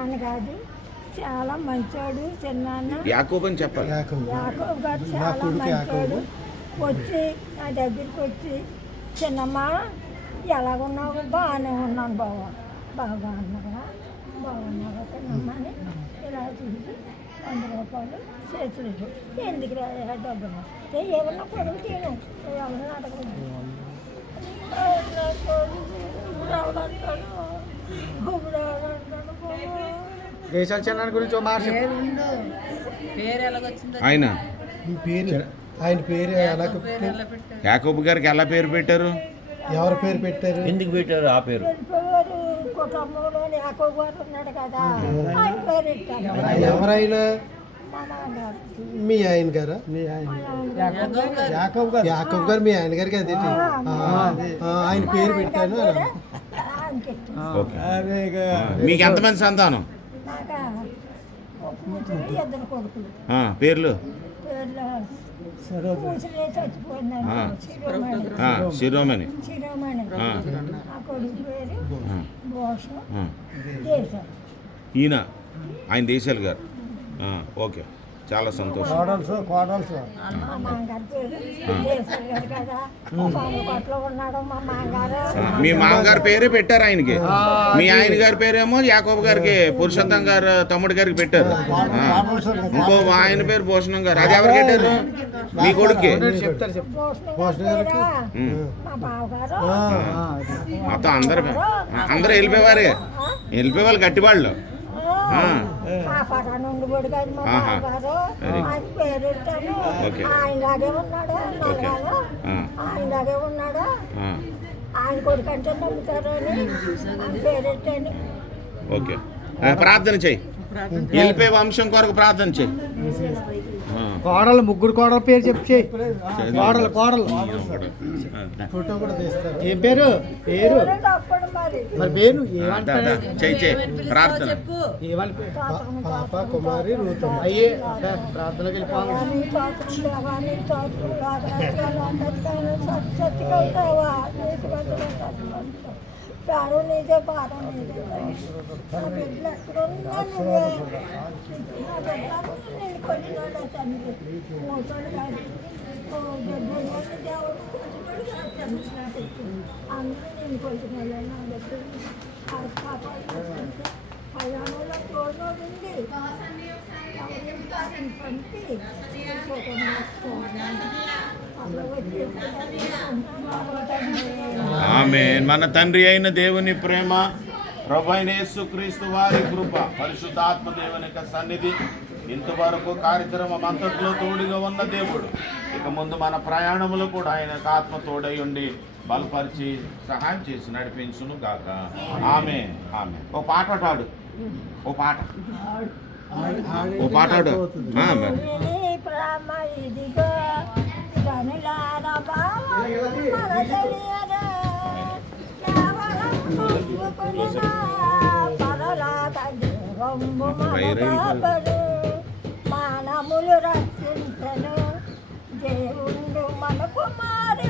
చిన్నాన్న కాదు, చాలా మంచోడు. చిన్నాన్న యాకోబు అని చెప్పాలి. యాకోబు గారు చాలా మంచోడు. వచ్చి నా దగ్గరికి వచ్చి, చిన్నమ్మ ఎలాగున్నావు? బాగానే ఉన్నాను బాబా. బాగా అన్నారా? బాగున్నావా చిన్నమ్మ అని ఇలా చూసి 100 రూపాయలు చేతులు ఎందుకు డబ్బులు ఏమన్నా కొడుకు తిను, ఎవరన్నా అడగదు. దేశాల చిన్నాన్న గురించి ఓ మాట చెప్పు. ఆయన ఆయన పేరు ఎలా యాకోబు గారికి ఎలా పేరు పెట్టారు? ఎవరి పేరు పెట్టారు? ఎందుకు పెట్టారు ఆ పేరు? కుటుంబంలో యాకోబు గారు ఉన్నాడు కదా, ఆయన పేరు పెట్టారు. ఆయన ఎవరైనా మా నాన్నగారు. మీ ఆయన గారా? మీ ఆయన యాకోబు గారు మీ ఆయన గారికి అదే ఆయన పేరు పెట్టాను. ఓకే. మీకు ఎంతమంది సంతానం? నాకా ఒక కూతురు, 2 కొడుకులు. పేర్లు? పేర్లు కూతురే చచ్చిపోయినారు. శిరోమణి. చిరమణి. ఆ కొడుకు పేరు భూషణ్ దేశం. ఈయన ఆయన దేశాలు గారు. ఓకే, చాలా సంతోషం. కోడల్స్ మా మామగారి పేరు దేశం గారు కదా, పాముకోటలో ఉన్నాడు మా మామగారు. మీ మామగారి పేరే పెట్టారు ఆయనకి. మీ ఆయన గారి పేరేమో యాకోబు గారికి, పురుషోత్తం గారు తమ్ముడి గారికి పెట్టారు. ఇంకో ఆయన పేరు భూషణం గారు. అది ఎవరు పెట్టారు? మీ కొడుక్కి. భూషణ్ గారు మా బావగారు. మొత్తం అందరూ వెళ్ళిపోయేవారే. వెళ్ళిపోయేవాళ్ళు గట్టివాళ్ళు. నుండిపోడు కాదు మా బావగారు. ఆయన పేరు పెట్టాను. ఆయనలాగే ఉన్నాడు, ఆయనలాగే ఉన్నాడు. ఆయన కొడుకు అంటే నమ్ముతారు అని పేరు పెట్టాను. ఓకే, ప్రార్థన చెయ్యి. వెళ్ళిపోయే వంశం కొరకు ప్రార్థన చెయ్యి. కోడలు, ముగ్గురు కోడల పేరు చెప్పి కోడలు. ఫోటో కూడా తీస్తారు. ఏం పేరు? పేరు అప్పుడు మరి మరి పేరు ఏమంటారు? చెయ్యి ప్రార్థన. ఏమని పేరు? పాప కుమారి రూతం. అయ్యే ప్రార్థనకి వెళ్ళిపోవాలి. ప్రాణం నీదే, పారం నీదే. నా బిడ్డలు ఎక్కడున్నా నువ్వే. నా బిడ్డలు నేను కొట్టినాడు తండ్రి. మూతోడు కాదు, బిడ్డలు దేవుడు కొట్టినాడు కాదు తండ్రి. అందరూ నేను కొట్టినాడు. నా బిడ్డలు కాపాడుతుంటే ప్రయాణంలో తోడు ఉంది. పంపి ఆమేన్. మన తండ్రి అయిన దేవుని ప్రేమ, ప్రభు అయిన యేసుక్రీస్తు వారి కృప, పరిశుద్ధాత్మ దేవుని యొక్క సన్నిధి ఇంతవరకు కార్యక్రమం అంతట్లో తోడుగా ఉన్న దేవుడు ఇక ముందు మన ప్రయాణములు కూడా ఆయన ఆత్మ తోడై ఉండి బలపరిచి సహాయం చేసి నడిపించును గాక. ఆమేన్. ఆమేన్. ఓ పాట పాడు. ఓ పాట పాడు. మానములు రక్షించను దేవుడు మన కుమారి